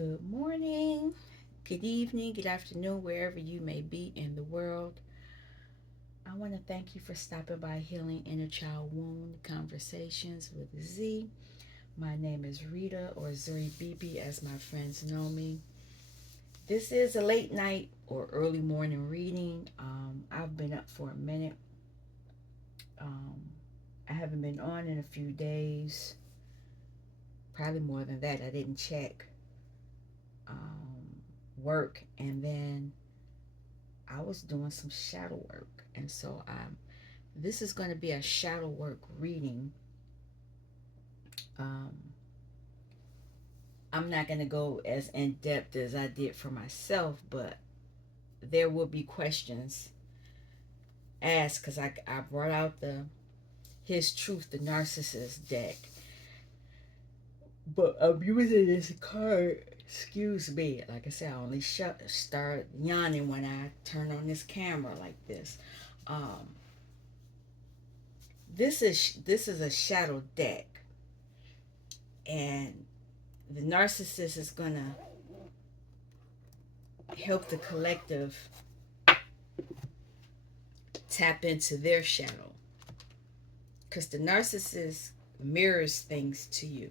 Good morning, good evening, good afternoon, wherever you may be in the world. I want to thank you for stopping by Healing Inner Child Wound Conversations with Z. My name is Rita, or Zuri Bibi as my friends know me. This is a late night or early morning reading. I've been up for a minute. Um, I haven't been on in a few days, probably more than that. I didn't check work, and then I was doing some shadow work. And so this is going to be a shadow work reading. Um, I'm not going to go as in depth as I did for myself, but there will be questions asked because I brought out the His Truth, the Narcissist deck. But I'm using this card, excuse me. Like I said, I only start yawning when I turn on this camera like this. Um, this is a shadow deck, and the narcissist is gonna help the collective tap into their shadow, because the narcissist mirrors things to you,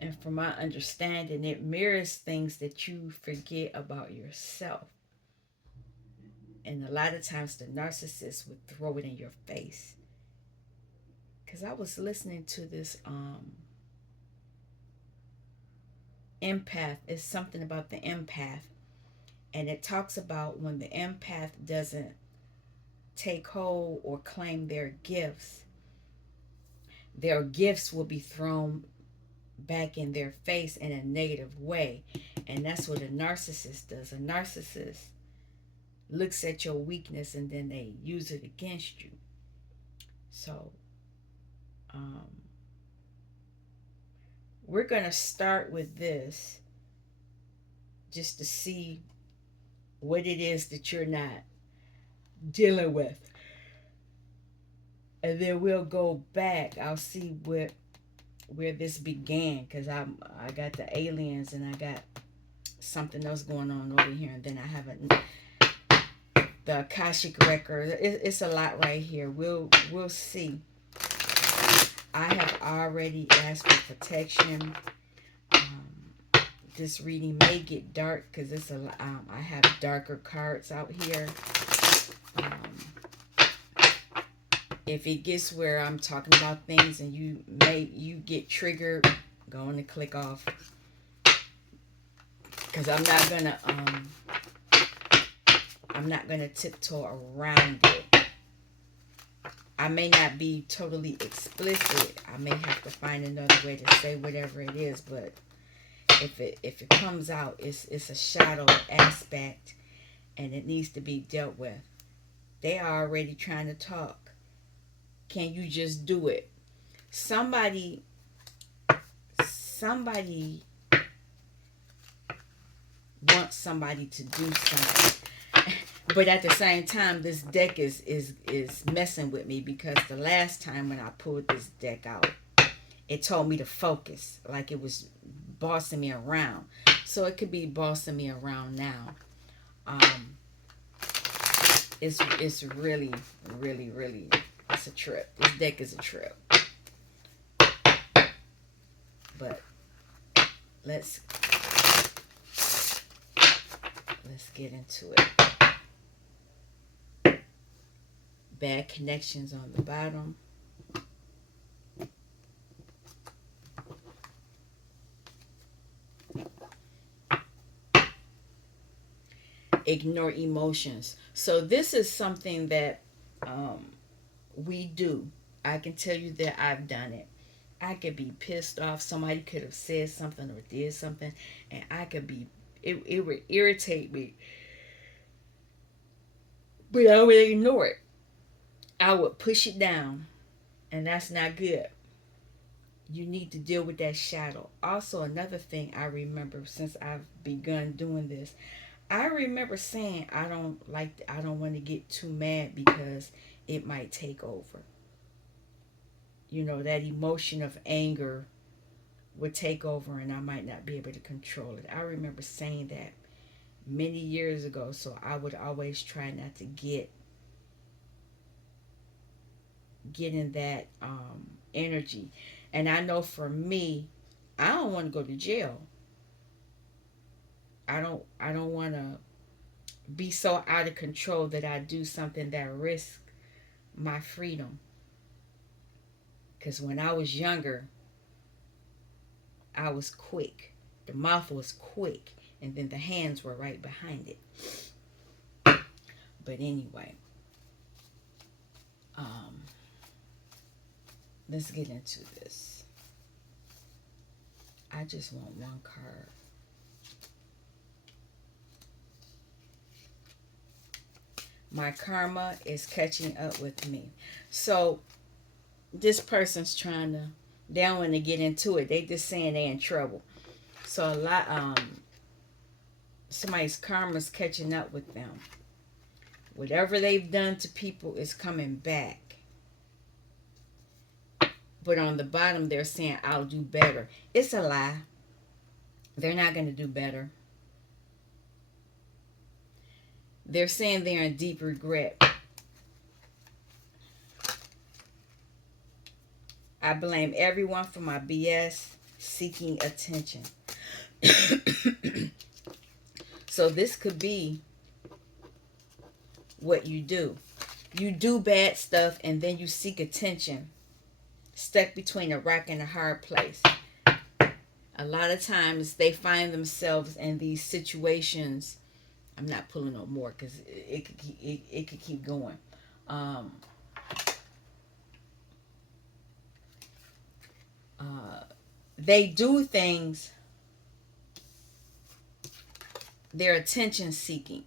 and from my understanding it mirrors things that you forget about yourself. And a lot of times the narcissist would throw it in your face. Because I was listening to this empath. It's something about the empath, and it talks about when the empath doesn't take hold or claim their gifts will be thrown back in their face in a negative way. And that's what a narcissist does. A narcissist looks at your weakness and then they use it against you. So um, we're going to start with this just to see what it is that you're not dealing with. And then we'll go back. I'll see where this began, because I got the aliens and I got something else going on over here, and then I haven't the Akashic record. It's a lot right here. We'll see. I have already asked for protection. This reading may get dark because I have darker cards out here. If it gets where I'm talking about things and you get triggered, go on and click off, because I'm not gonna tiptoe around it. I may not be totally explicit. I may have to find another way to say whatever it is, but if it comes out, it's a shadow aspect, and it needs to be dealt with. They are already trying to talk. Can you just do it? Somebody wants somebody to do something. But at the same time, this deck is messing with me, because the last time when I pulled this deck out, it told me to focus, like it was bossing me around. So it could be bossing me around now. Um, it's really, really, really, it's a trip. This deck is a trip. But let's get into it. Bad connections on the bottom. Ignore emotions. So this is something that um, we do. I can tell you that I've done it. I could be pissed off. Somebody could have said something or did something, and I could be. It would irritate me, but I would ignore it. I would push it down, and that's not good. You need to deal with that shadow. Also, another thing I remember since I've begun doing this, I remember saying I don't want to get too mad because it might take over. You know, that emotion of anger would take over and I might not be able to control it. I remember saying that many years ago, so I would always try not to get in that energy. And I know for me, I don't want to go to jail. I don't want to be so out of control that I do something that risks my freedom. Because when I was younger, I was quick. The mouth was quick, and then the hands were right behind it. But anyway, um, let's get into this. I just want one card. My karma is catching up with me. So this person's trying to, they don't want to get into it. They just saying they in trouble. So a lot, somebody's karma's catching up with them. Whatever they've done to people is coming back. But on the bottom, they're saying, I'll do better. It's a lie. They're not going to do better. They're saying they're in deep regret. I blame everyone for my BS, seeking attention. So this could be what you do. You do bad stuff and then you seek attention. Stuck between a rock and a hard place. A lot of times they find themselves in these situations. I'm not pulling no more because it could keep going. They do things. They're attention seeking.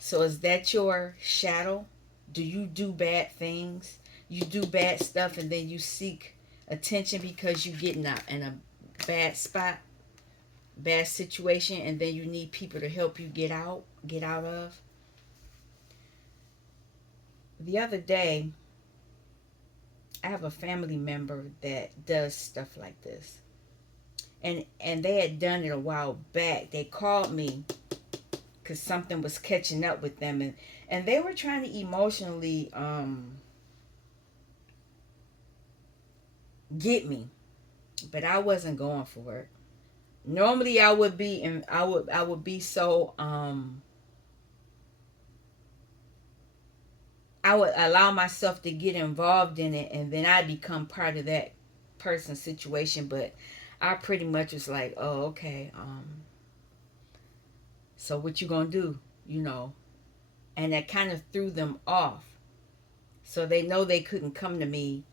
So is that your shadow? Do you do bad things? You do bad stuff and then you seek attention because you get in a bad spot, bad situation, and then you need people to help you get out of. The other day, I have a family member that does stuff like this. And they had done it a while back. They called me because something was catching up with them, and they were trying to emotionally get me, but I wasn't going for it. Normally I would be, and I would be so I would allow myself to get involved in it, and then I become part of that person's situation. But I pretty much was like, oh, okay, so what you gonna do, you know? And that kind of threw them off. So they know they couldn't come to me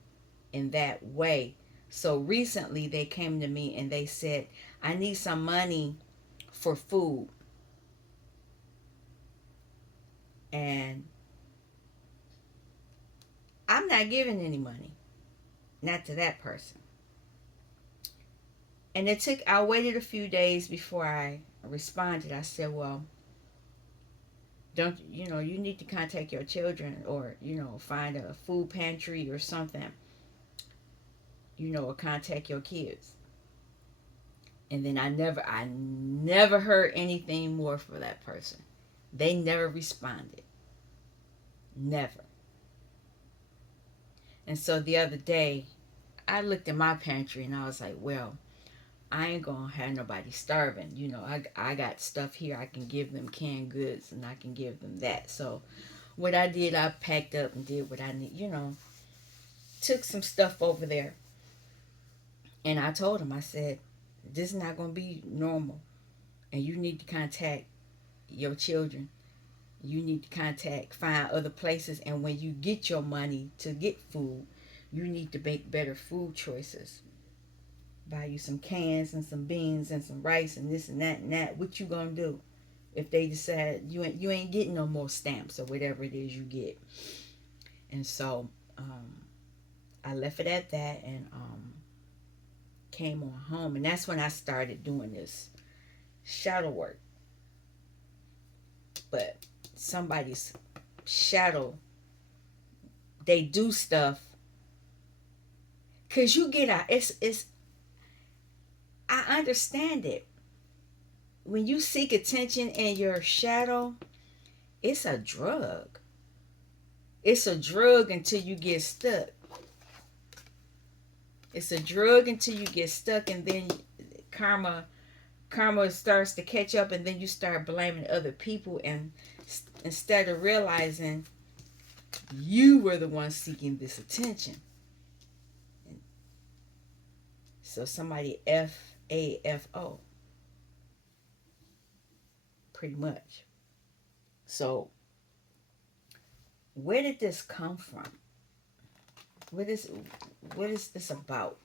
in that way. So recently they came to me and they said, I need some money for food. And I'm not giving any money. Not to that person. And I waited a few days before I responded. I said, well, don't, you need to contact your children, or, find a food pantry or something, or contact your kids. And then I never heard anything more for that person. They never responded. Never. And so the other day, I looked in my pantry and I was like, well, I ain't gonna have nobody starving. I got stuff here. I can give them canned goods and I can give them that. So what I did, I packed up and did what I need, took some stuff over there. And I told them, I said, this is not gonna be normal. And you need to contact your children. You need to find other places. And when you get your money to get food, you need to make better food choices. Buy you some cans and some beans and some rice and this and that and that. What you gonna do if they decide you ain't getting no more stamps or whatever it is you get? And so I left it at that and came on home, and that's when I started doing this shadow work. But somebody's shadow, they do stuff because you get out. It's I understand it. When you seek attention in your shadow, it's a drug. It's a drug until you get stuck. It's a drug until you get stuck, and then karma karma starts to catch up, and then you start blaming other people, and instead of realizing you were the one seeking this attention. So somebody FAFO, pretty much. So where did this come from? What is what is this about?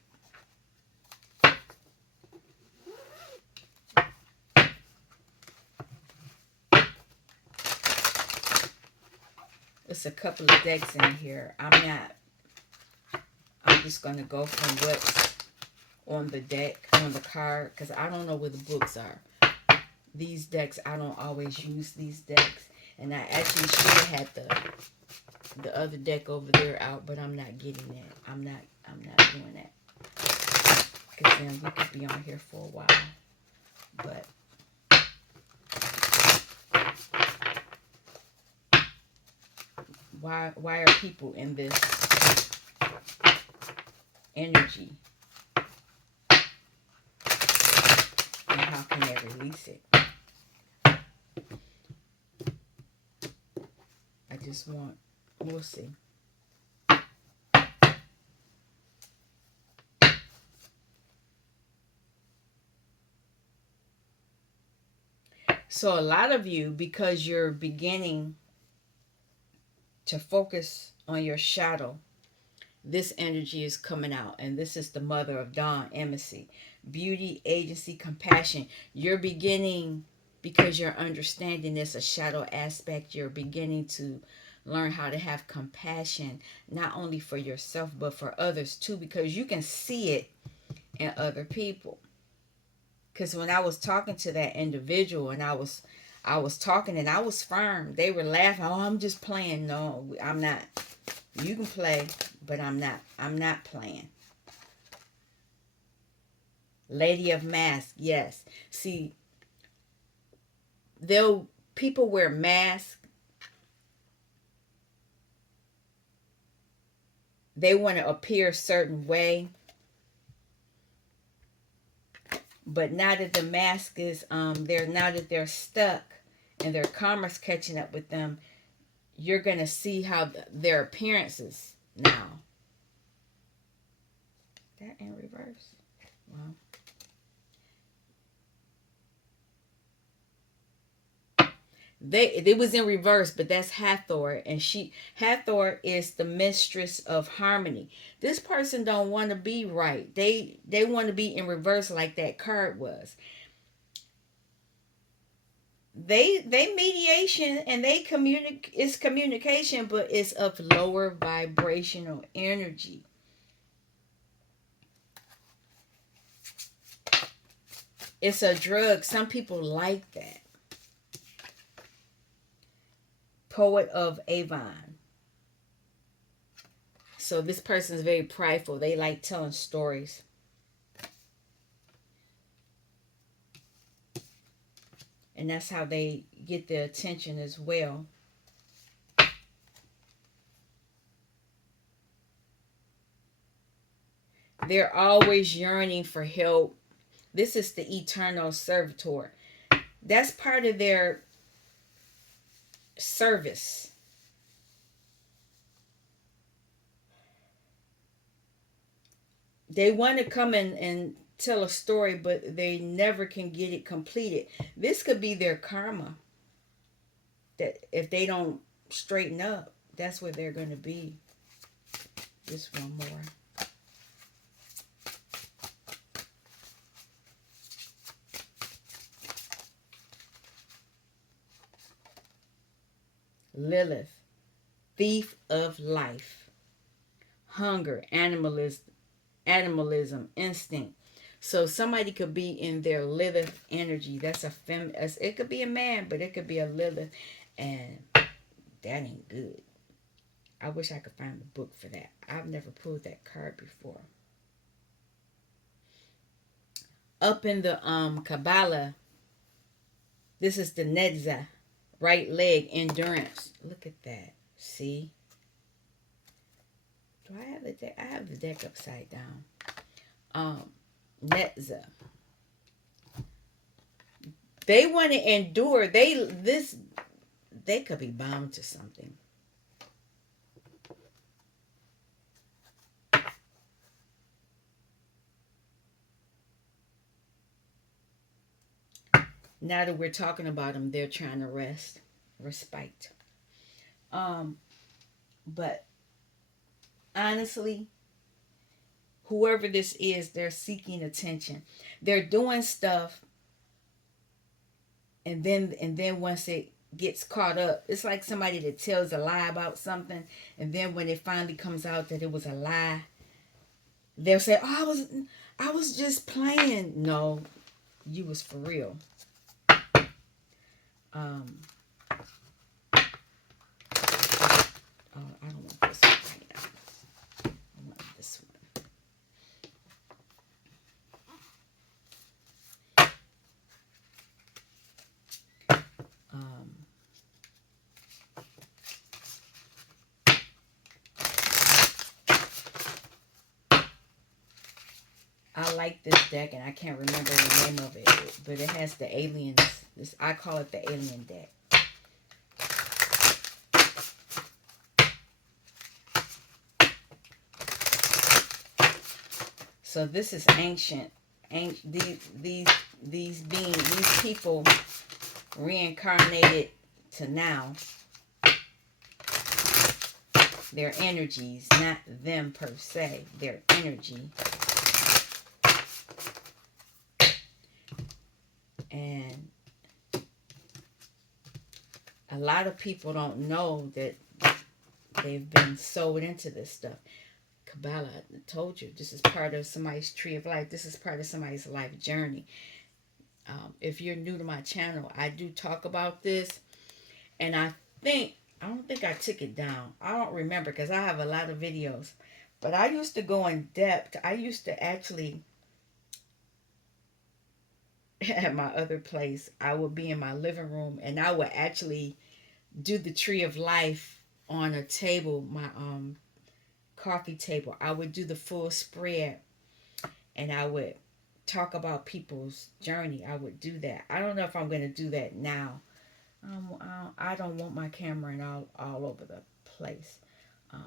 It's a couple of decks in here. I'm just gonna go from what's on the deck, on the card, because I don't know where the books are. These decks, I don't always use these decks. And I actually should have had the other deck over there out, but I'm not getting that. I'm not doing that. Because then we could be on here for a while. But why are people in this energy? And how can they release it? I just want, we'll see. So a lot of you, because you're beginning to focus on your shadow, this energy is coming out. And this is the mother of dawn, embassy, beauty, agency, compassion. You're beginning, because you're understanding this a shadow aspect, you're beginning to learn how to have compassion, not only for yourself but for others too, because you can see it in other people. Because when I was talking to that individual, and I was talking and I was firm, they were laughing. Oh, I'm just playing. No, I'm not. You can play, but I'm not. I'm not playing. Lady of Mask, yes. See, they'll people wear masks. They want to appear a certain way, but now that the mask is now that they're stuck and their karma's catching up with them, you're gonna see how their appearances now. That in reverse. Well, it was in reverse, but that's Hathor, and Hathor is the mistress of harmony. This person don't want to be right. They want to be in reverse, like that card was. They mediation, and they communicate. It's communication, but it's of lower vibrational energy. It's a drug. Some people like that. Poet of Avon. So this person is very prideful. They like telling stories. And that's how they get the attention as well. They're always yearning for help. This is the eternal servitor. That's part of their service. They want to come in and tell a story, but they never can get it completed. This could be their karma. That if they don't straighten up, that's where they're going to be. Just one more. Lilith, thief of life, hunger, animalism, instinct. So somebody could be in their Lilith energy. That's a it could be a man, but it could be a Lilith, and that ain't good. I wish I could find the book for that. I've never pulled that card before. Up in the Kabbalah, this is the Netza, right leg endurance. Look at that. See? Do I have the deck? I have the deck upside down. Netza. They want to endure. They could be bound to something. Now that we're talking about them, they're trying to respite. Um, but honestly, whoever this is, they're seeking attention. They're doing stuff, and then once it gets caught up, it's like somebody that tells a lie about something, and then when it finally comes out that it was a lie, they'll say, "Oh, I was just playing." No, you was for real. Um, I don't want this one right now. I want this one. I like this deck, and I can't remember the name of it, but it has the aliens. I call it the alien deck. So this is ancient. These beings, these people reincarnated to now. Their energies, not them per se. Their energy. And a lot of people don't know that they've been sold into this stuff. Kabbalah, I told you, this is part of somebody's tree of life. This is part of somebody's life journey. If you're new to my channel, I do talk about this. And I don't think I took it down. I don't remember because I have a lot of videos. But I used to go in depth. I used to actually, at my other place, I would be in my living room and I would actually do the tree of life on a table, my coffee table. I would do the full spread and I would talk about people's journey. I would do that. I don't know if I'm going to do that now. I don't want my camera in all over the place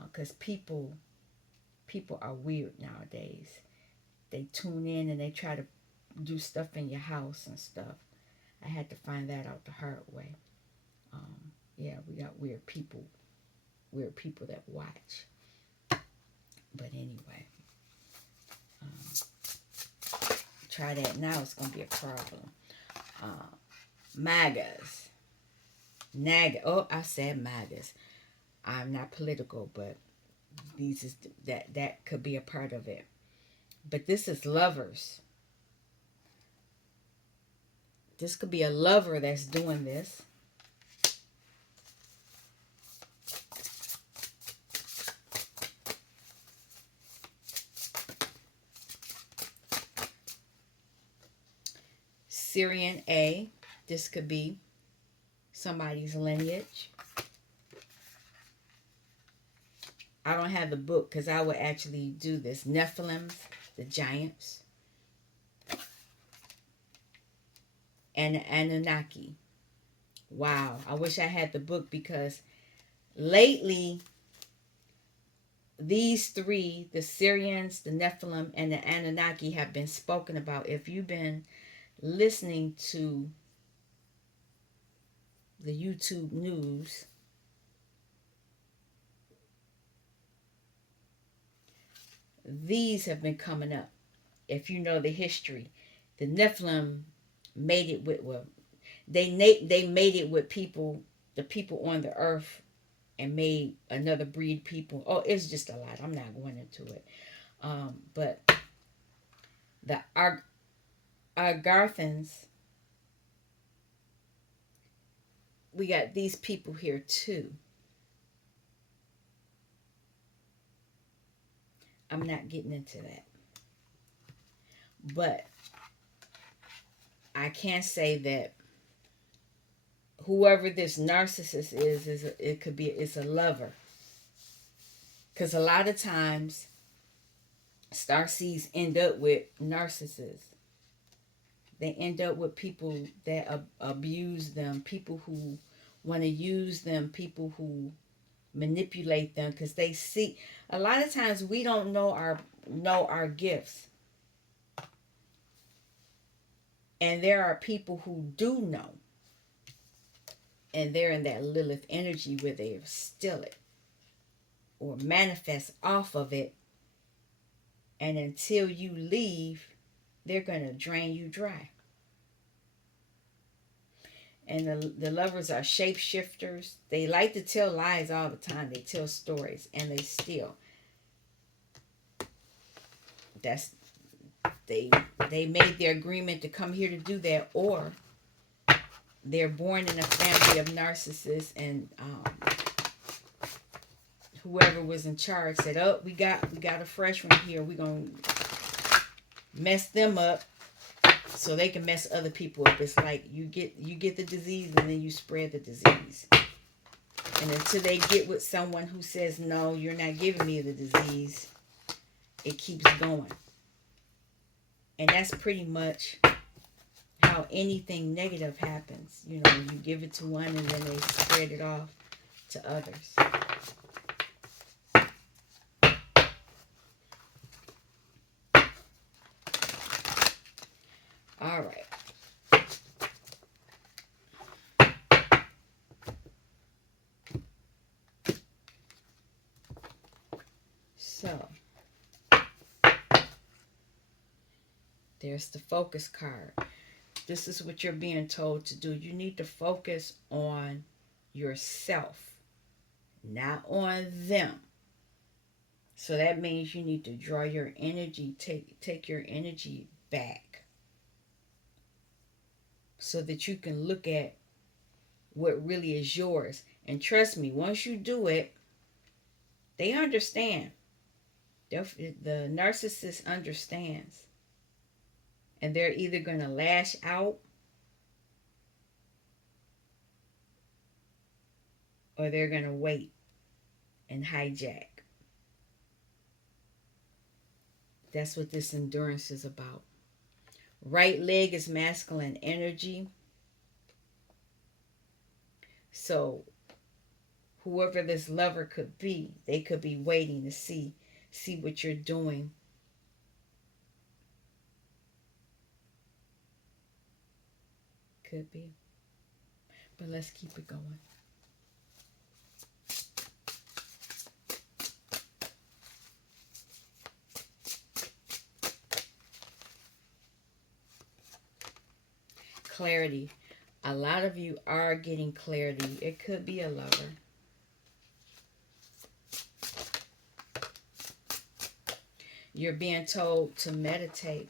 because people are weird nowadays. They tune in and they try to do stuff in your house and stuff. I had to find that out the hard way. Yeah, we got weird people that watch. But anyway, try that now. It's gonna be a problem. MAGAs, NAGA. Oh, I said MAGAs. I'm not political, but these is that could be a part of it. But this is lovers. This could be a lover that's doing this. Syrian A. This could be somebody's lineage. I don't have the book because I would actually do this. Nephilims, the giants. And the Anunnaki. Wow. I wish I had the book because lately these three, the Syrians, the Nephilim, and the Anunnaki, have been spoken about. If you've been listening to the YouTube news, these have been coming up. If you know the history, the Nephilim made it with, well, they made it with people, the people on the earth, and made another breed people. Oh, it's just a lot. I'm not going into it. But the Argarthans, we got these people here too. I'm not getting into that. But I can say that whoever this narcissist is it could be it's a lover, because a lot of times star seeds end up with narcissists. They end up with people that abuse them, people who want to use them, people who manipulate them, because they see a lot of times we don't know our gifts, and there are people who do know, and they're in that Lilith energy where they steal it or manifest off of it, and until you leave, they're going to drain you dry. And the lovers are shapeshifters. They like to tell lies all the time. They tell stories and they steal. That's they made their agreement to come here to do that, or they're born in a family of narcissists, and whoever was in charge said, "Oh, we got a fresh one here. We're gonna mess them up so they can mess other people up." It's like you get the disease and then you spread the disease. And until they get with someone who says, "No, you're not giving me the disease," it keeps going. And that's pretty much how anything negative happens. You know, you give it to one and then they spread it off to others. All right. So, there's the focus card. This is what you're being told to do. You need to focus on yourself, not on them. So that means you need to draw your energy, take your energy back, so that you can look at what really is yours. And trust me, once you do it, they understand. The narcissist understands. And they're either going to lash out or they're going to wait and hijack. That's what this endurance is about. Right leg is masculine energy. So whoever this lover could be, they could be waiting to see what you're doing. Could be. But let's keep it going. Clarity. A lot of you are getting clarity. It could be a lover. You're being told to meditate.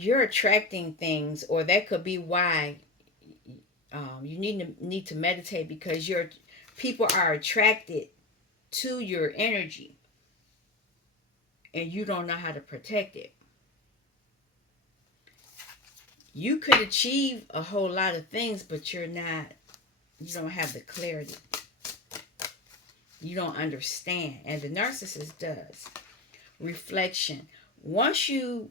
You're attracting things, or that could be why you need to meditate, because your people are attracted to your energy, and you don't know how to protect it. You could achieve a whole lot of things, but you don't have the clarity. You don't understand, and the narcissist does. Reflection. Once you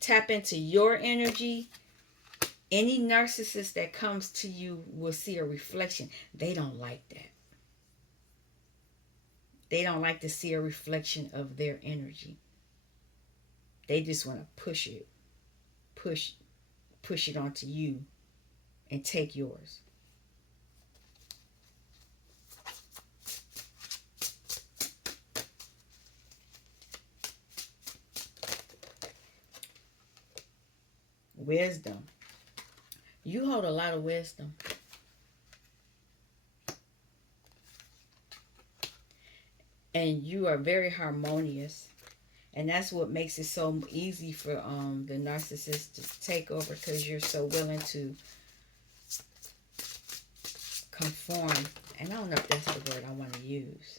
tap into your energy, any narcissist that comes to you will see a reflection. They don't like that. They don't like to see a reflection of their energy. They just want to push it onto you and take yours. Wisdom. You hold a lot of wisdom. And you are very harmonious. And that's what makes it so easy for the narcissist to take over, because you're so willing to conform. And I don't know if that's the word I want to use.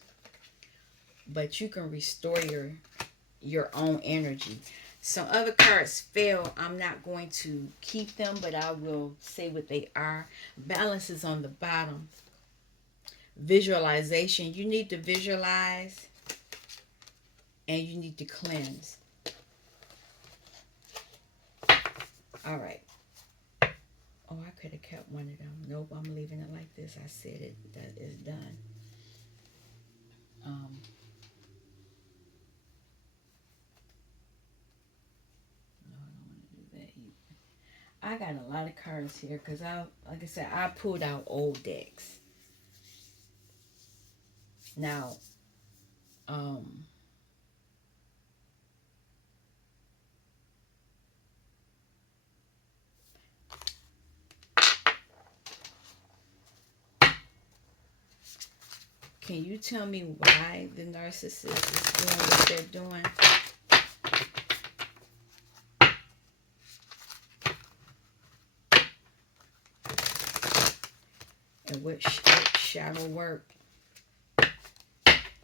But you can restore your own energy. Some other cards fell. I'm not going to keep them, but I will say what they are. Balance is on the bottom. Visualization. You need to visualize and you need to cleanse. All right. Oh, I could have kept one of them. Nope, I'm leaving it like this. I said it. That is done. No, I don't want to do that either. I got a lot of cards here because like I said, I pulled out old decks. Now, can you tell me why the narcissist is doing what they're doing? And what shadow work?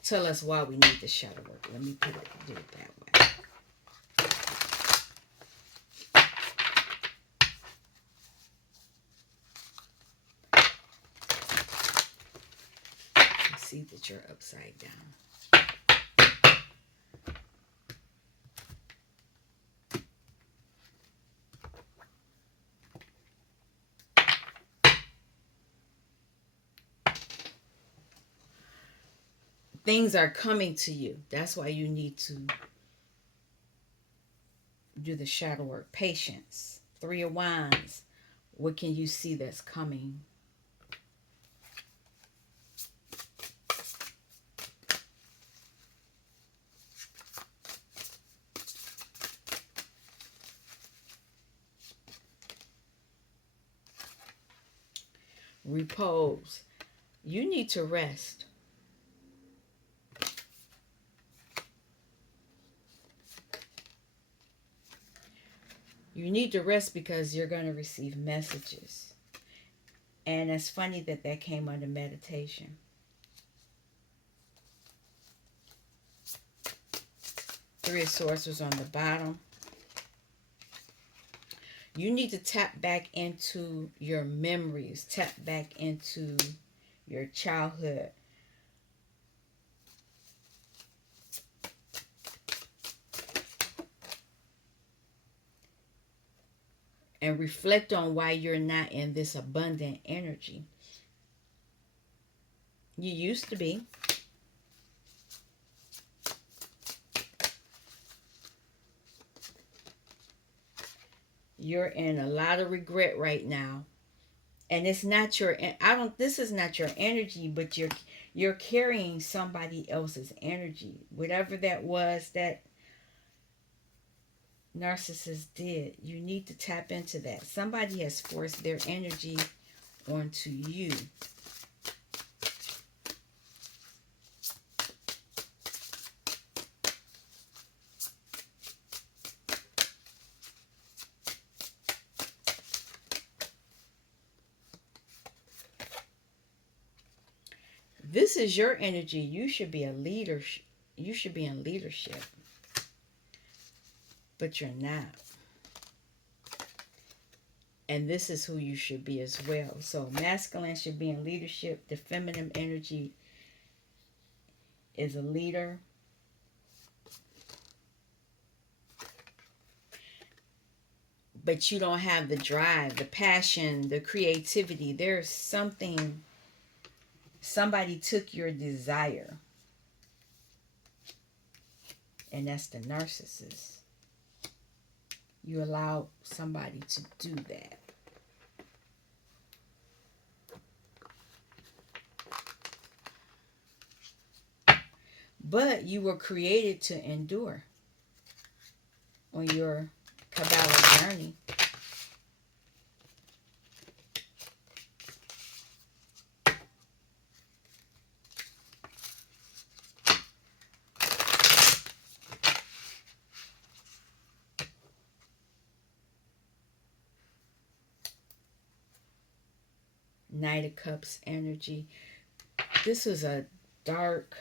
Tell us why we need the shadow work. Let me do it that way. I see that you're upside down. Things are coming to you. That's why you need to do the shadow work. Patience. 3 of Wands. What can you see that's coming? Repose. You need to rest. You need to rest because you're going to receive messages. And it's funny that that came under meditation. Three of Swords was on the bottom. You need to tap back into your memories. Tap back into your childhood. And reflect on why you're not in this abundant energy. You used to be. You're in a lot of regret right now. And it's not your, this is not your energy, but you're carrying somebody else's energy. Whatever that was that narcissist did, you need to tap into that. Somebody has forced their energy onto you. This is your energy. You should be a leader. You should be in leadership. But you're not. And this is who you should be as well. So masculine should be in leadership. The feminine energy is a leader. But you don't have the drive, the passion, the creativity. There's something, somebody took your desire. And that's the narcissist. You allow somebody to do that. But you were created to endure on your Kabbalah journey. Knight of Cups energy. This was a dark,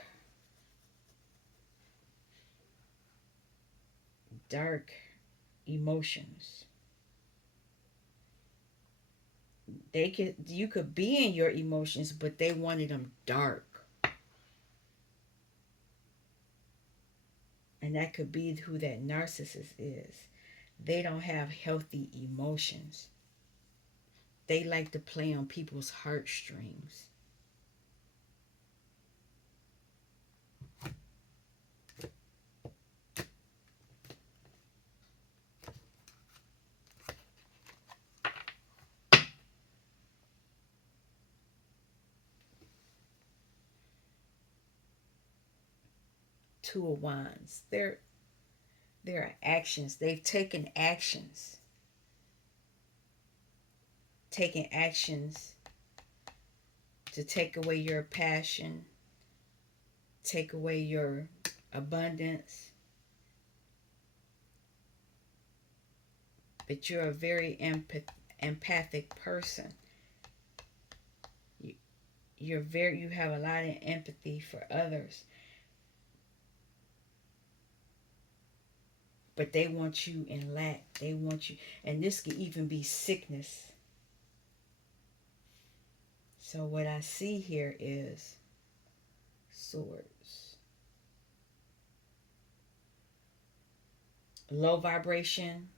dark emotions. You could be in your emotions, but they wanted them dark. And that could be who that narcissist is. They don't have healthy emotions. They like to play on people's heartstrings. Two of Wands. There are actions. They've taken actions to take away your passion, take away your abundance. But you're a very empathic person. You, you have a lot of empathy for others. But they want you in lack. They want you, and this could even be sickness. So what I see here is swords. Low vibration,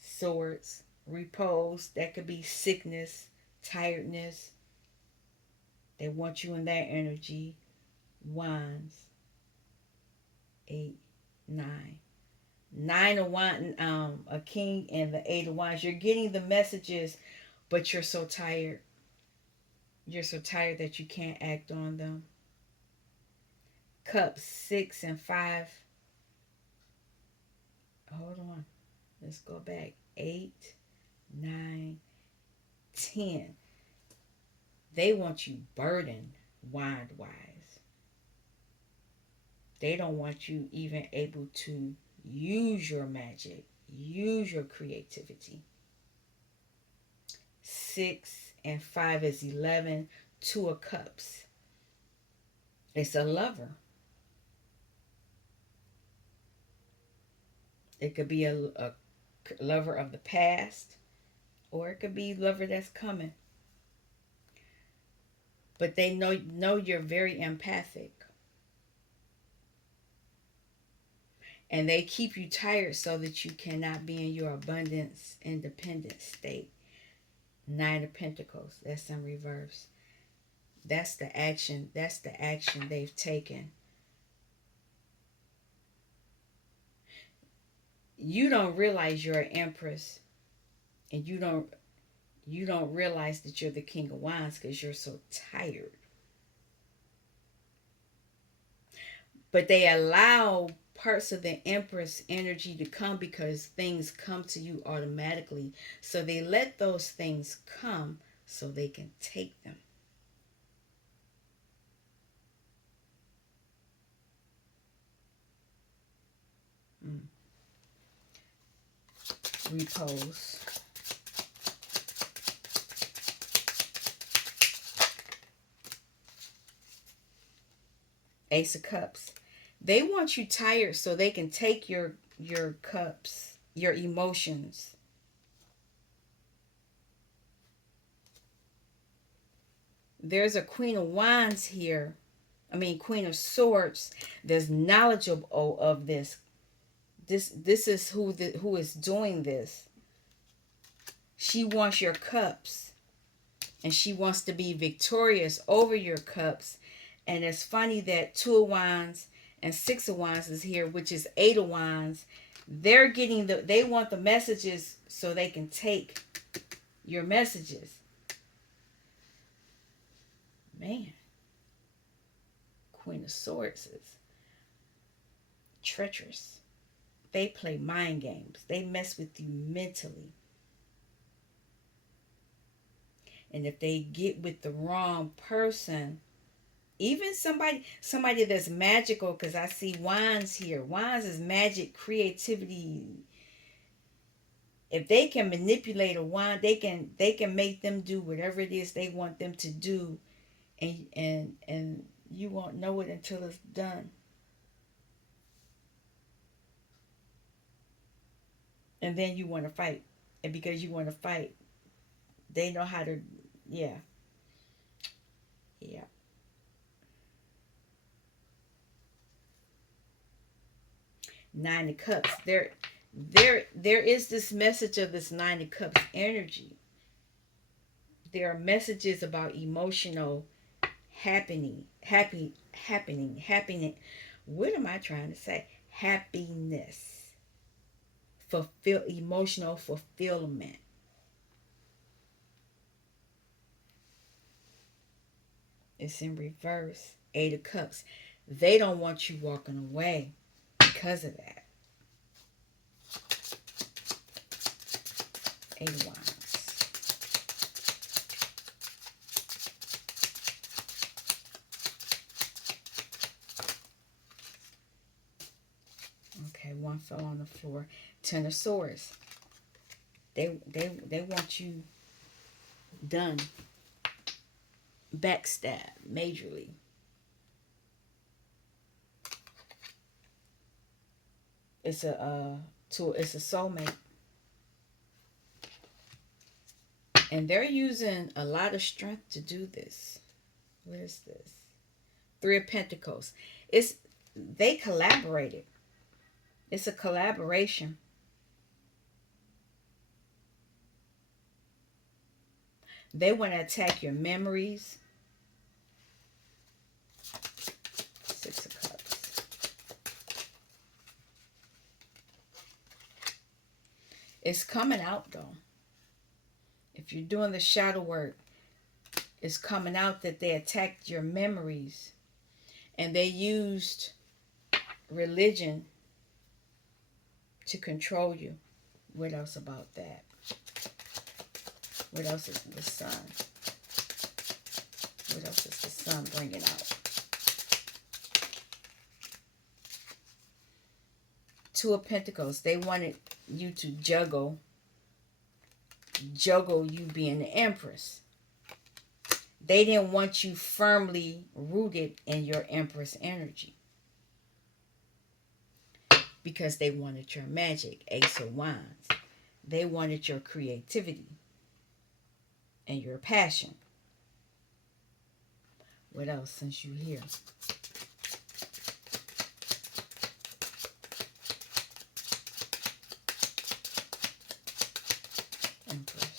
swords, repose. That could be sickness, tiredness. They want you in that energy. Wands. 8, 9. 9 of Wands, a king, and the 8 of Wands. You're getting the messages, but you're so tired. You're so tired that you can't act on them. Cups, 6 and 5. Hold on. Let's go back. 8, 9, 10. They want you burdened, wise. They don't want you even able to use your magic, use your creativity. 6 and 5 is 11. 2 of Cups. It's a lover. It could be a lover of the past, or it could be a lover that's coming. But they know you're very empathic. And they keep you tired so that you cannot be in your abundance, independent state. 9 of Pentacles. That's in reverse. That's the action. That's the action they've taken. You don't realize you're an empress, and you don't realize that you're the King of Wands because you're so tired. But they allow parts of the Empress energy to come because things come to you automatically. So they let those things come so they can take them. Repose. Ace of Cups. They want you tired so they can take your cups, your emotions. There's a Queen of Wands here. Queen of Swords. There's knowledgeable of this. This is who is doing this. She wants your cups, and she wants to be victorious over your cups. And it's funny that 2 of Wands and 6 of Wands is here, which is 8 of Wands. They want the messages so they can take your messages. Man. Queen of Swords is treacherous. They play mind games. They mess with you mentally. And if they get with the wrong person, even somebody that's magical, because I see Wands here. Wands is magic, creativity. If they can manipulate a wand, they can make them do whatever it is they want them to do, and you won't know it until it's done. And then you want to fight. And because you want to fight, they know how to, yeah, yeah. Nine of Cups. There is this message of this Nine of Cups energy. There are messages about emotional happening. What am I trying to say? Happiness, fulfill emotional fulfillment. It's in reverse. Eight of Cups. They don't want you walking away because of that. Eight of Wands. Okay, one fell on the floor. Ten of Swords. They want you done. Backstab majorly. It's it's a soulmate. And they're using a lot of strength to do this. What is this? Three of Pentacles. It's they collaborated. It's a collaboration. They want to attack your memories. Six of Cups. It's coming out though. If you're doing the shadow work, it's coming out that they attacked your memories and they used religion to control you. What else about that? What else is the Sun? What else is the Sun bringing out? Two of Pentacles. They wanted you to juggle you being the Empress. They didn't want you firmly rooted in your Empress energy because they wanted your magic. Ace of Wands. They wanted your creativity and your passion. What else since you're here? Empress.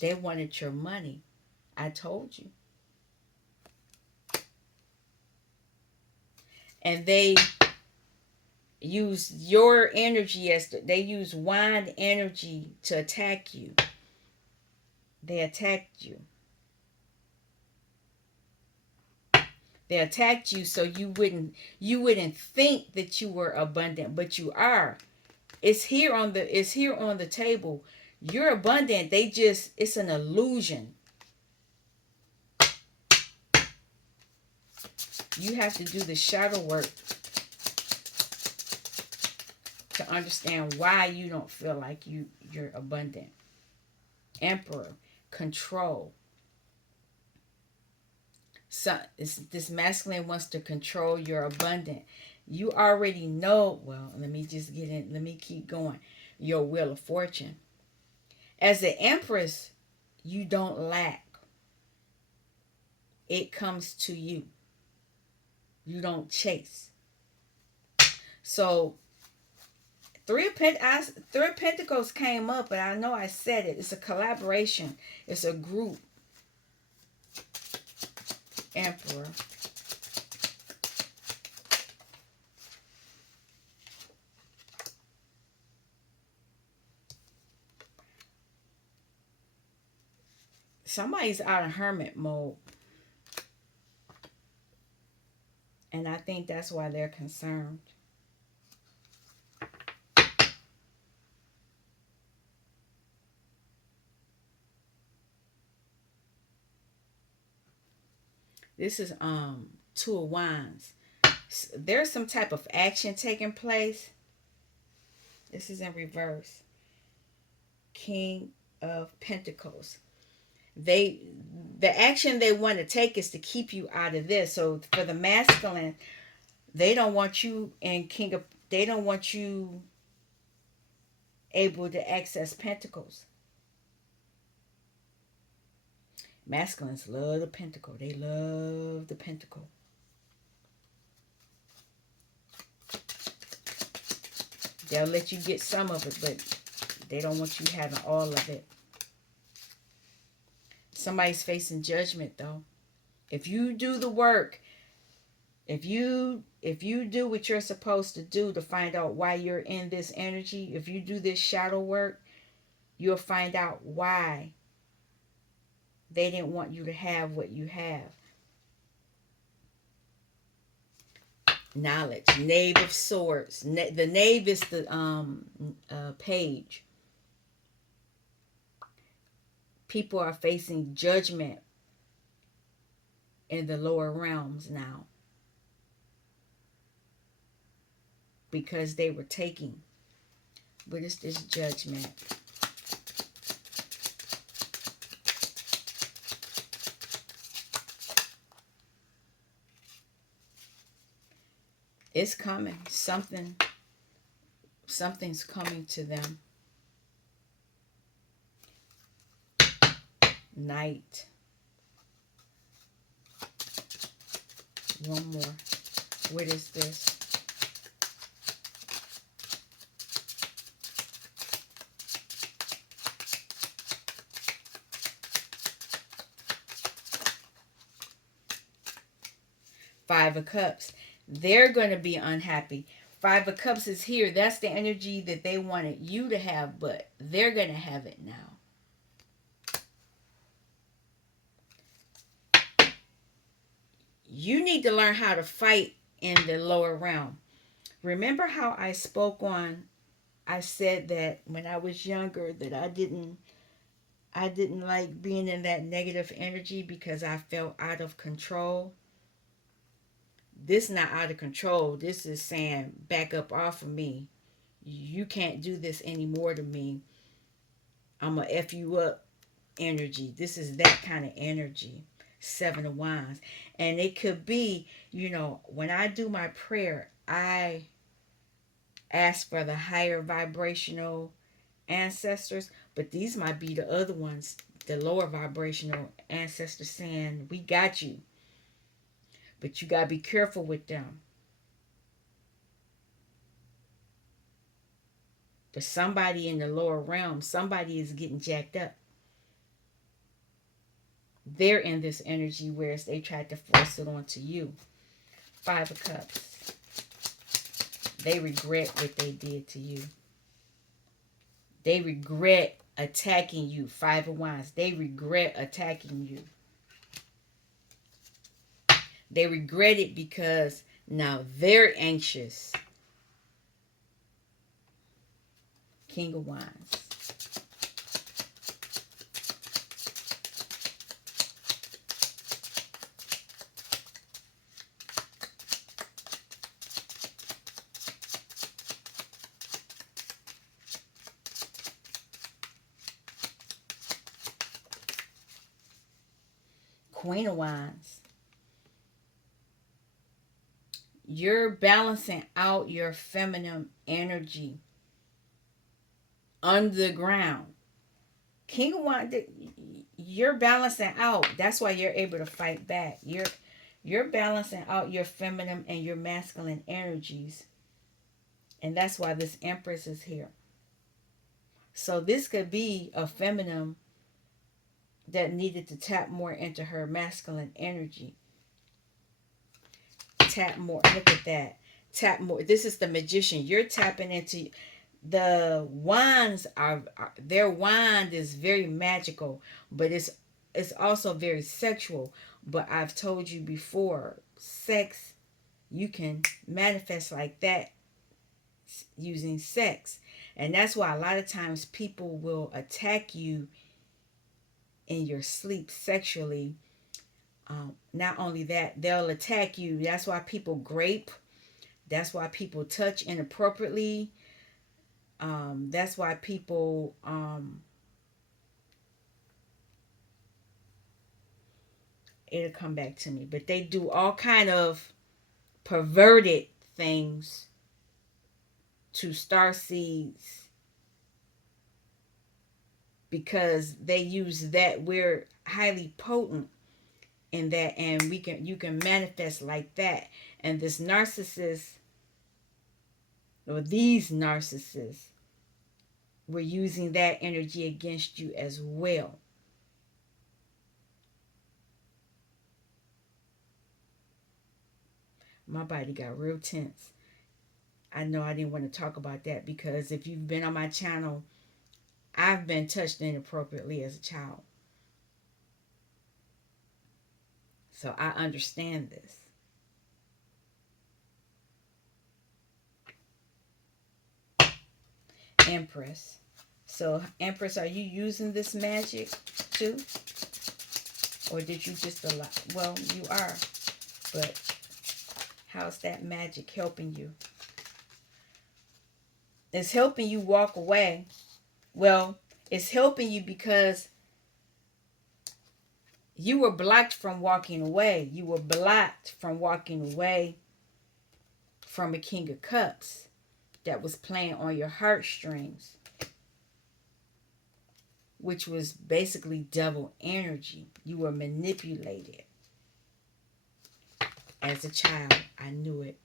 They wanted your money. I told you. And they use your energy they use wand energy to attack you. They attacked you. They attacked you so you wouldn't think that you were abundant, but you are. It's here on the table. You're abundant. It's an illusion. You have to do the shadow work to understand why you don't feel like you're abundant. Emperor, control. So this masculine wants to control your abundance. You already know. Well, let me just get in. Let me keep going. Your wheel of fortune. As an empress, you don't lack. It comes to you. You don't chase. So Three of Pentacles came up, but I know I said it. It's a collaboration. It's a group. Emperor. Somebody's out of hermit mode. And I think that's why they're concerned. This is Two of Wands. There's some type of action taking place. This is in reverse. King of Pentacles. They the action they want to take is to keep you out of this. So for the masculine, they don't want you in King of they don't want you able to access pentacles. Masculines love the pentacle. They love the pentacle. They'll let you get some of it, but they don't want you having all of it. Somebody's facing judgment though. If you do the work, if you do what you're supposed to do to find out why you're in this energy, if you do this shadow work, you'll find out why they didn't want you to have what you have. Knowledge. Knave of Swords. The knave is the page. People are facing judgment in the lower realms now because they were taking. What is this judgment? It's coming. Something's coming to them. Night. One more. What is this? Five of Cups. They're going to be unhappy. Five of Cups is here. That's the energy that they wanted you to have, but they're going to have it now. You need to learn how to fight in the lower realm. Remember how I said that when I was younger that I didn't like being in that negative energy because I felt out of control. This not out of control. This is saying back up off of me. You can't do this anymore to me. I'm going to F you up energy. This is that kind of energy. Seven of Wands. And it could be, when I do my prayer, I ask for the higher vibrational ancestors, but these might be the other ones, the lower vibrational ancestors saying, we got you. But you got to be careful with them. But somebody in the lower realm, somebody is getting jacked up. They're in this energy, whereas they tried to force it onto you. Five of Cups. They regret what they did to you. They regret attacking you. Five of Wands. They regret attacking you. They regret it because now they're anxious. King of Wands. Queen of Wands. You're balancing out your feminine energy underground. King of Wands, you're balancing out. That's why you're able to fight back. You're balancing out your feminine and your masculine energies. And that's why this Empress is here. So this could be a feminine that needed to tap more into her masculine energy. Tap more. Look at that. Tap more. This is the Magician. You're tapping into the wands. Their wand is very magical, but it's also very sexual. But I've told you before, sex, you can manifest like that using sex. And that's why a lot of times people will attack you in your sleep sexually Not only that, they'll attack you. That's why people grape. That's why people touch inappropriately. That's why people it'll come back to me. But they do all kind of perverted things to star seeds because they use that. We're highly potent in that, and you can manifest like that. And this narcissist, or these narcissists, were using that energy against you as well. My body got real tense. I know I didn't want to talk about that because if you've been on my channel, I've been touched inappropriately as a child. So I understand this. Empress. So, Empress, are you using this magic too? Or did you just allow? Well, you are. But how's that magic helping you? It's helping you walk away. Well, it's helping you because you were blocked from walking away. You were blocked from walking away from a King of Cups that was playing on your heartstrings, which was basically devil energy. You were manipulated. As a child, I knew it.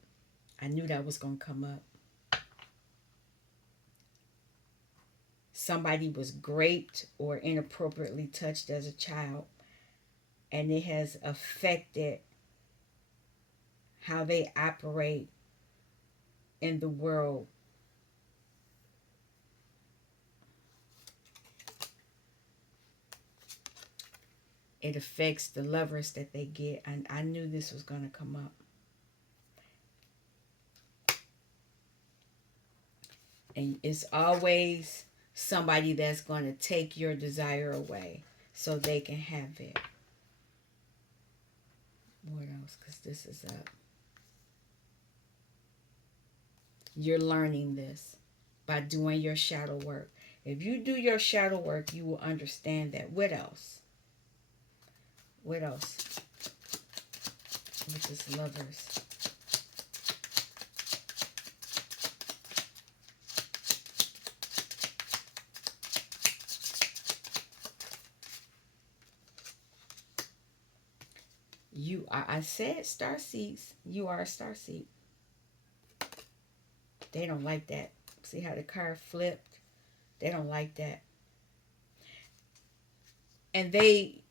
I knew that was going to come up. Somebody was raped or inappropriately touched as a child, and it has affected how they operate in the world. It affects the lovers that they get, and I knew this was going to come up. And it's always somebody that's going to take your desire away so they can have it. What else? Because this is up. You're learning this by doing your shadow work. If you do your shadow work, you will understand that. What else? What else? With this lovers. I said star seeds. You are a star seed. They don't like that. See how the card flipped? They don't like that. And they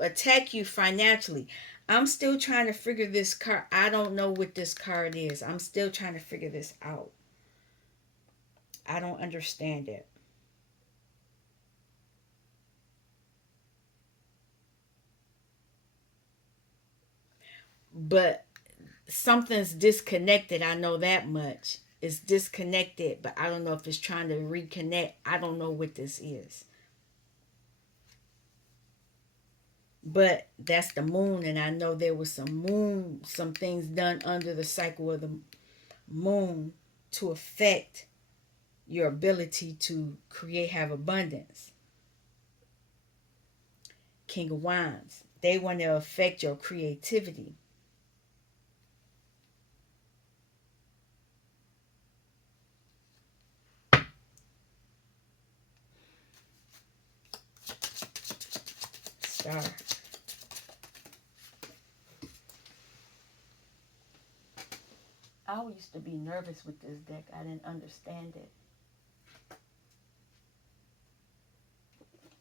attack you financially. I'm still trying to figure this card. I don't know what this card is. I'm still trying to figure this out. I don't understand it. But something's disconnected. I know that much. It's disconnected, but I don't know if it's trying to reconnect. I don't know what this is. But that's the moon, and I know there was some things done under the cycle of the moon to affect your ability to have abundance. King of Wands. They want to affect your creativity. Star. I used to be nervous with this deck. I didn't understand it.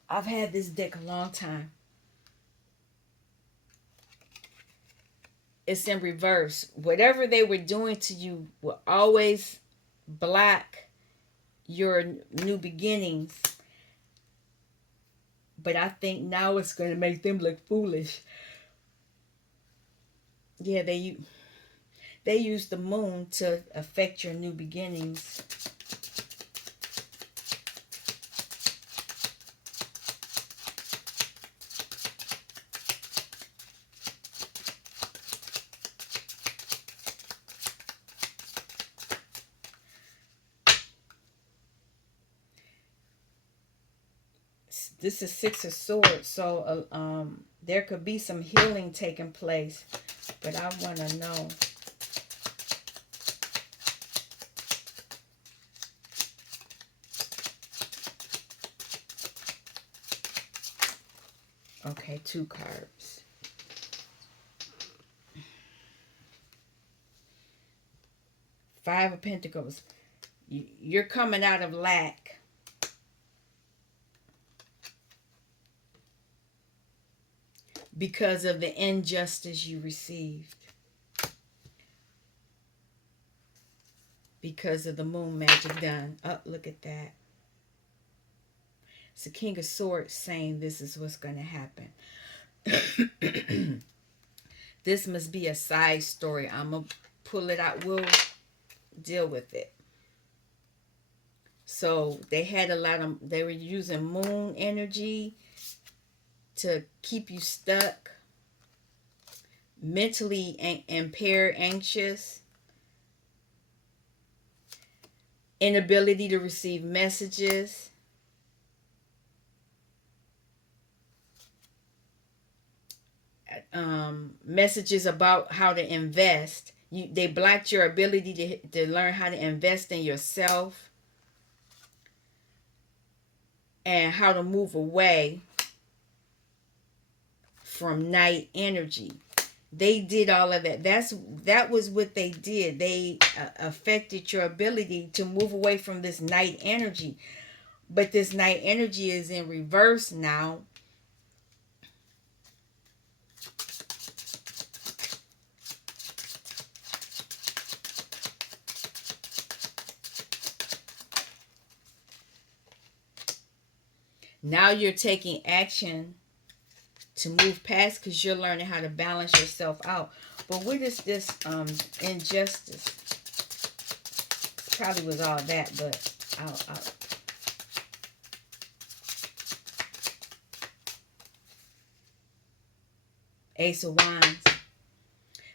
I've had this deck a long time. It's in reverse. Whatever they were doing to you will always block your new beginnings. But I think now it's going to make them look foolish. Yeah, they use the moon to affect your new beginnings. This is Six of Swords, so there could be some healing taking place, but I want to know. Okay, two cards. Five of Pentacles. You're coming out of lack. Because of the injustice you received. Because of the moon magic done. Oh, look at that. It's the King of Swords saying this is what's going to happen. This must be a side story. I'm going to pull it out. We'll deal with it. So they had they were using moon energy to keep you stuck, mentally impaired, anxious, inability to receive messages, messages about how to invest. They blocked your ability to learn how to invest in yourself and how to move away from night energy. They did all of that. That was what they did. They affected your ability to move away from this night energy. But this night energy is in reverse now. Now you're taking action to move past because you're learning how to balance yourself out. But what is this injustice? It probably was all that, but I'll Ace of Wands.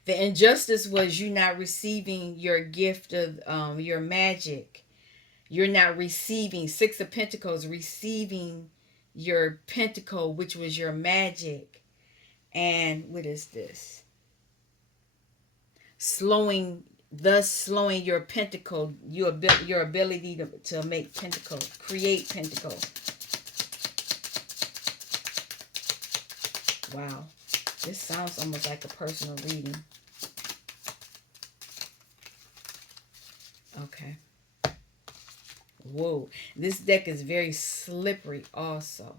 The injustice was you not receiving your gift of your magic. You're not receiving Six of Pentacles, receiving your pentacle, which was your magic. And what is this? Thus slowing your pentacle, your ability to make pentacle, create pentacle. Wow. This sounds almost like a personal reading. Okay. Whoa. This deck is very slippery also.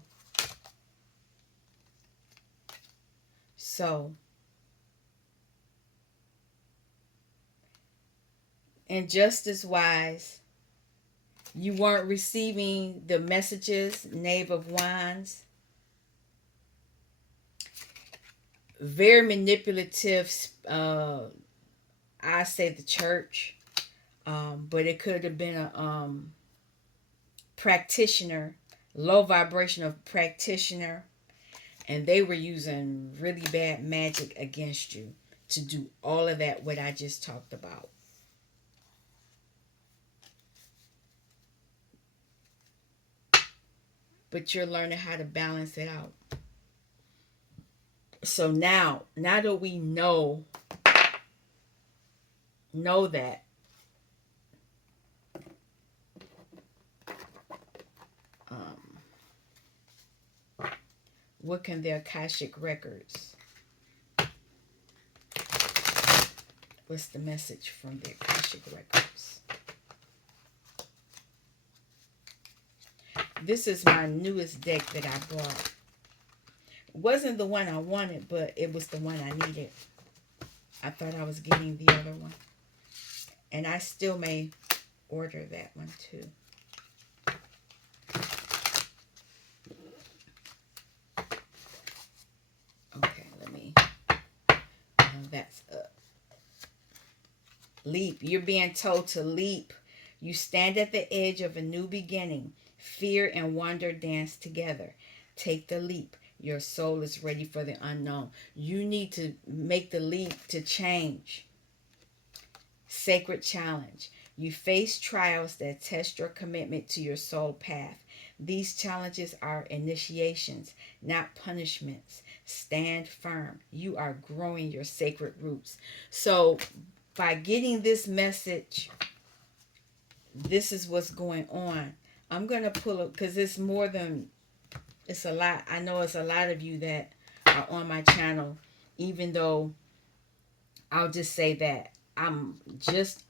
So, injustice-wise, you weren't receiving the messages. Knave of Wands. Very manipulative, I say the church. But it could have been a practitioner, low vibrational practitioner, and they were using really bad magic against you to do all of that, what I just talked about. But you're learning how to balance it out. So now that we know that, what can the Akashic records? What's the message from the Akashic records? This is my newest deck that I bought. It wasn't the one I wanted, but it was the one I needed. I thought I was getting the other one. And I still may order that one too. Okay, let me... that's up. Leap. You're being told to leap. You stand at the edge of a new beginning. Fear and wonder dance together. Take the leap. Your soul is ready for the unknown. You need to make the leap to change. Sacred challenge. You face trials that test your commitment to your soul path. These challenges are initiations, not punishments. Stand firm. You are growing your sacred roots. So, by getting this message, this is what's going on. I'm going to pull up because it's more than, it's a lot. I know it's a lot of you that are on my channel, even though I'll just say that I'm just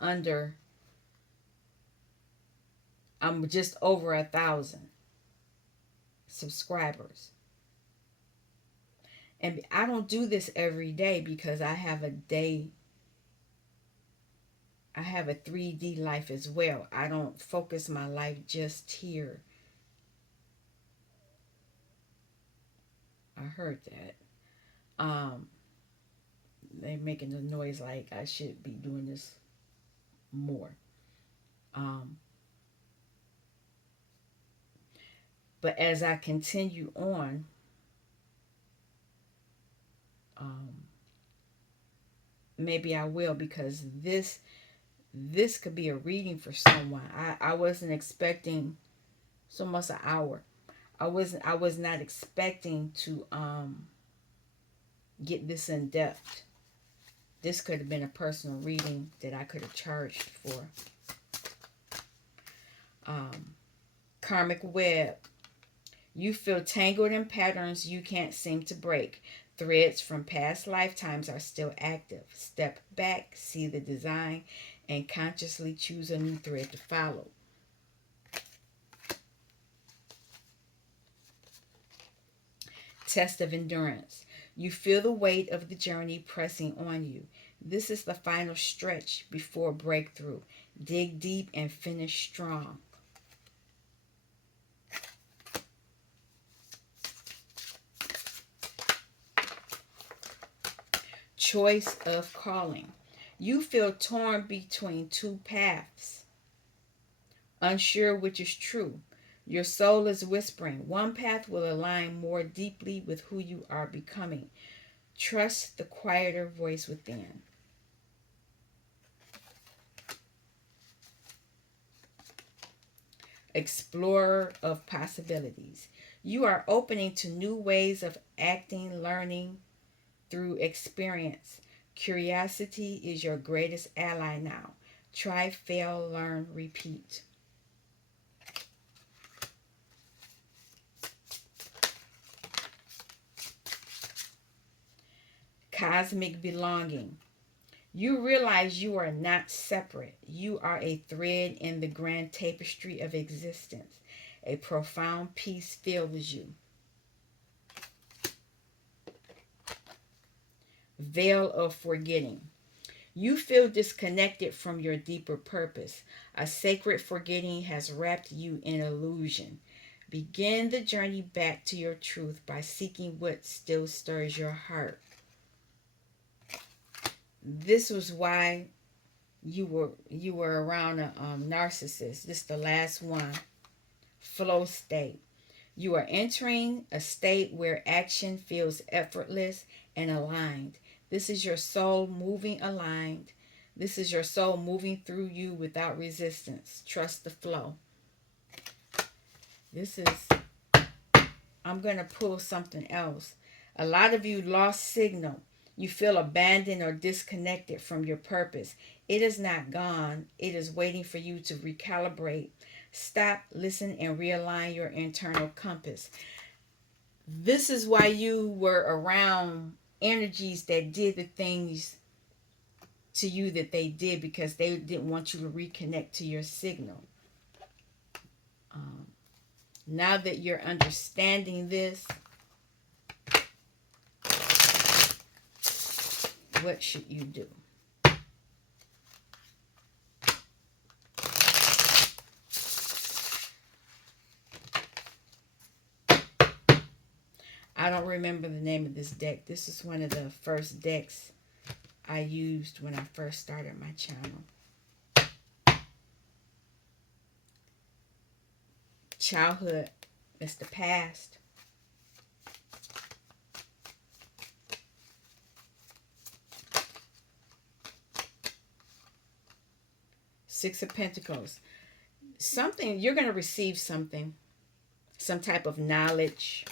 over 1,000 subscribers. And I don't do this every day because I have a 3D life as well. I don't focus my life just here. I heard that. Um, they're making a noise like I should be doing this more. Um, but as I continue on, um, maybe I will, because this could be a reading for someone. I wasn't expecting, it's almost an hour. I was not expecting to get this in depth. This could have been a personal reading that I could have charged for. Karmic web. You feel tangled in patterns you can't seem to break. Threads from past lifetimes are still active. Step back, see the design, and consciously choose a new thread to follow. Test of endurance. You feel the weight of the journey pressing on you. This is the final stretch before breakthrough. Dig deep and finish strong. Choice of calling. You feel torn between two paths, unsure which is true. Your soul is whispering. One path will align more deeply with who you are becoming. Trust the quieter voice within. Explorer of possibilities. You are opening to new ways of acting, learning through experience. Curiosity is your greatest ally now. Try, fail, learn, repeat. Cosmic belonging. You realize you are not separate. You are a thread in the grand tapestry of existence. A profound peace fills you. Veil of forgetting. You feel disconnected from your deeper purpose. A sacred forgetting has wrapped you in illusion. Begin the journey back to your truth by seeking what still stirs your heart. This was why you were around a narcissist. This is the last one. Flow state. You are entering a state where action feels effortless and aligned. This is your soul moving aligned. This is your soul moving through you without resistance. Trust the flow. This is, I'm going to pull something else. A lot of you lost signal. You feel abandoned or disconnected from your purpose. It is not gone. It is waiting for you to recalibrate. Stop, listen, and realign your internal compass. This is why you were around energies that did the things to you that they did, because they didn't want you to reconnect to your signal. Now that you're understanding this, what should you do? I don't remember the name of this deck. This is one of the first decks I used when I first started my channel. Childhood is the past. Six of Pentacles. Something, you're going to receive something. some type of knowledge.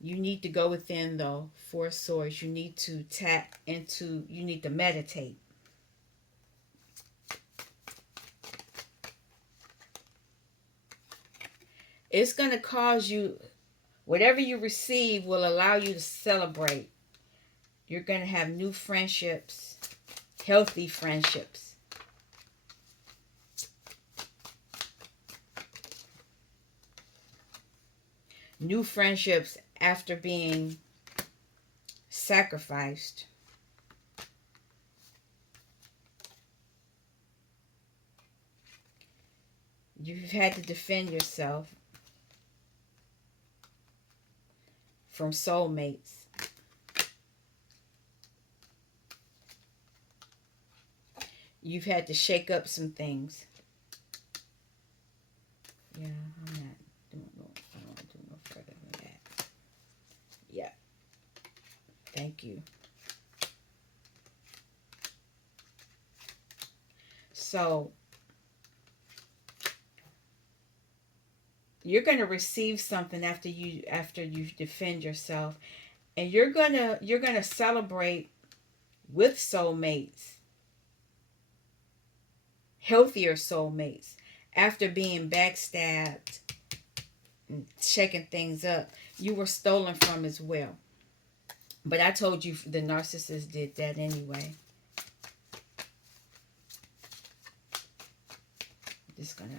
You need to go within though for source. You need to tap into, you need to meditate. It's going to cause you, whatever you receive will allow you to celebrate. You're going to have new friendships, healthy friendships. New friendships after being sacrificed. You've had to defend yourself from soulmates. You've had to shake up some things. Yeah, I'm not doing no, I don't want to do no further than that. Yeah. Thank you. So you're going to receive something after you defend yourself, and you're going to celebrate with soulmates, healthier soulmates, after being backstabbed and shaking things up. You were stolen from as well. But I told you the narcissist did that anyway. Just gonna,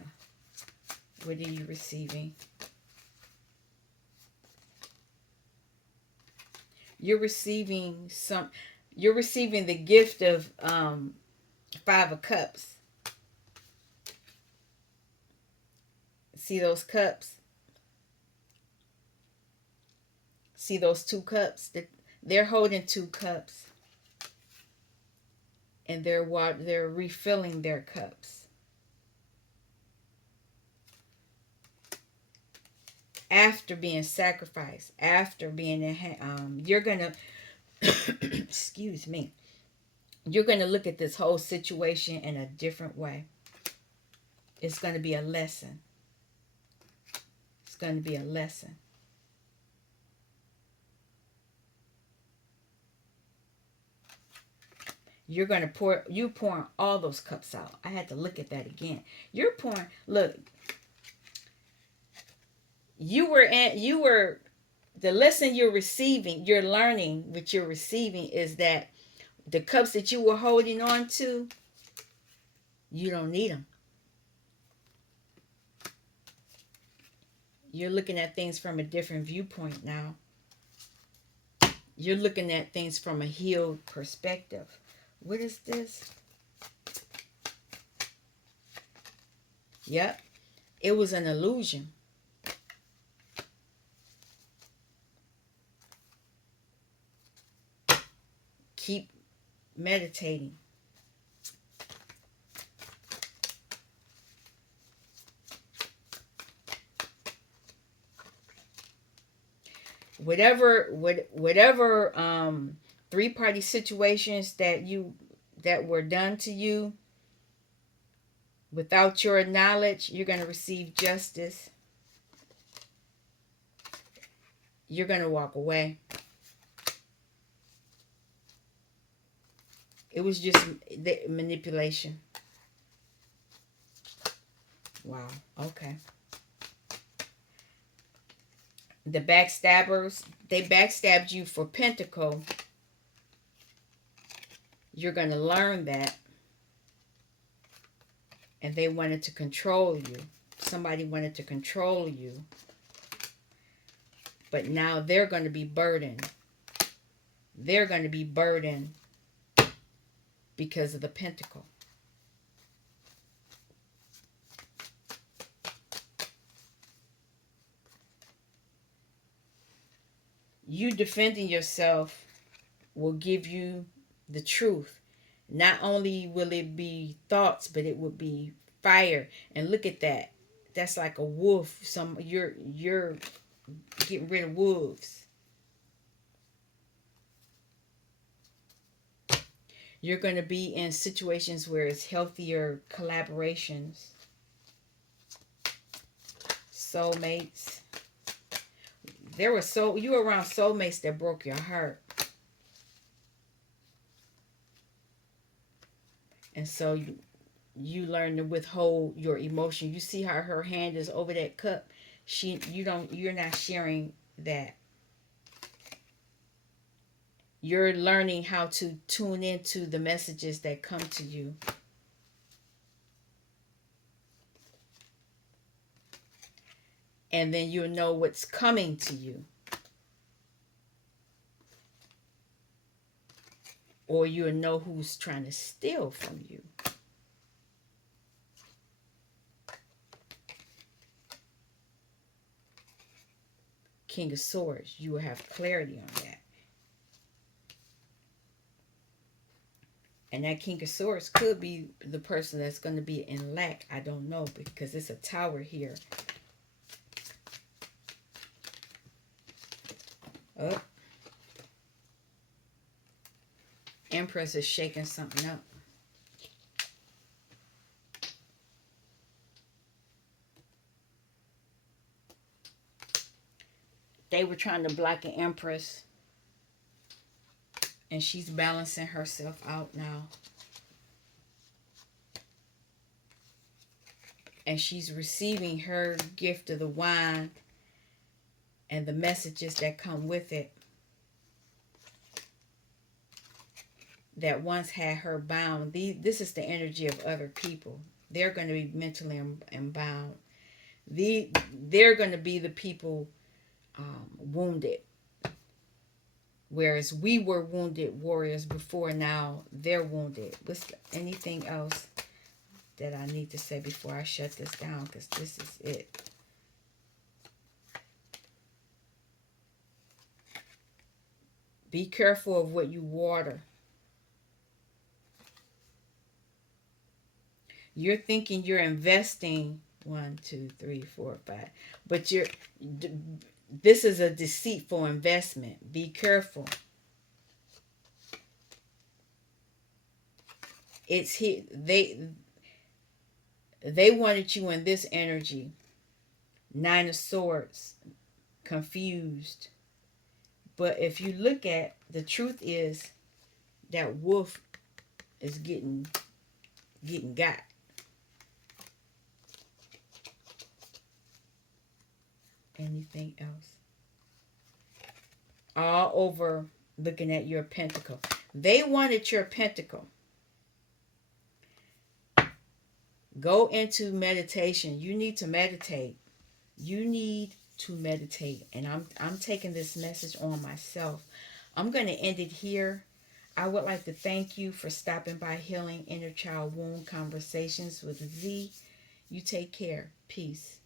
what are you receiving? You're receiving the gift of 5 of Cups. See those cups? See those 2 cups? They're holding 2 cups. And they're refilling their cups. After being sacrificed, after being you're gonna excuse me, you're gonna look at this whole situation in a different way. It's gonna be a lesson. It's gonna be a lesson. You're gonna pouring all those cups out. I had to look at that again. You're pouring. Look, you were the lesson you're receiving, you're learning, what you're receiving is that the cups that you were holding on to, you don't need them. You're looking at things from a different viewpoint now. You're looking at things from a healed perspective. What is this? Yep. It was an illusion. Keep meditating. Whatever 3-party situations that were done to you without your knowledge, you're going to receive justice. You're going to walk away. It was just the manipulation. Wow. Okay. The backstabbers, they backstabbed you for Pentacle. You're going to learn that. And they wanted to control you. Somebody wanted to control you. But now they're going to be burdened. They're going to be burdened because of the Pentacle. You defending yourself will give you the truth. Not only will it be thoughts, but it will be fire. And look at that. That's like a wolf. You're getting rid of wolves. You're going to be in situations where it's healthier collaborations. soulmates. You were around soulmates that broke your heart. And so you learn to withhold your emotion. You see how her hand is over that cup. You're not sharing that. You're learning how to tune into the messages that come to you. And then you'll know what's coming to you. Or you'll know who's trying to steal from you. King of Swords, you will have clarity on that. And that King of Swords could be the person that's going to be in lack. I don't know, because it's a tower here. Oh. Empress is shaking something up. They were trying to block an Empress. And she's balancing herself out now. And she's receiving her gift of the wine and the messages that come with it. That once had her bound. This is the energy of other people. They're going to be mentally bound. They're going to be the people wounded. Whereas we were wounded warriors before, now they're wounded. What's anything else that I need to say before I shut this down? Because this is it. Be careful of what you water. You're thinking you're investing 1, 2, 3, 4, 5, but this is a deceitful investment. Be careful. It's here. They wanted you in this energy. 9 of Swords, confused. But if you look at, the truth is that wolf is getting got. Anything else? All over looking at your pentacle. They wanted your pentacle. Go into meditation. You need to meditate. You need to meditate. And I'm taking this message on myself. I'm going to end it here. I would like to thank you for stopping by Healing Inner Child Wound Conversations with Z. You take care. Peace.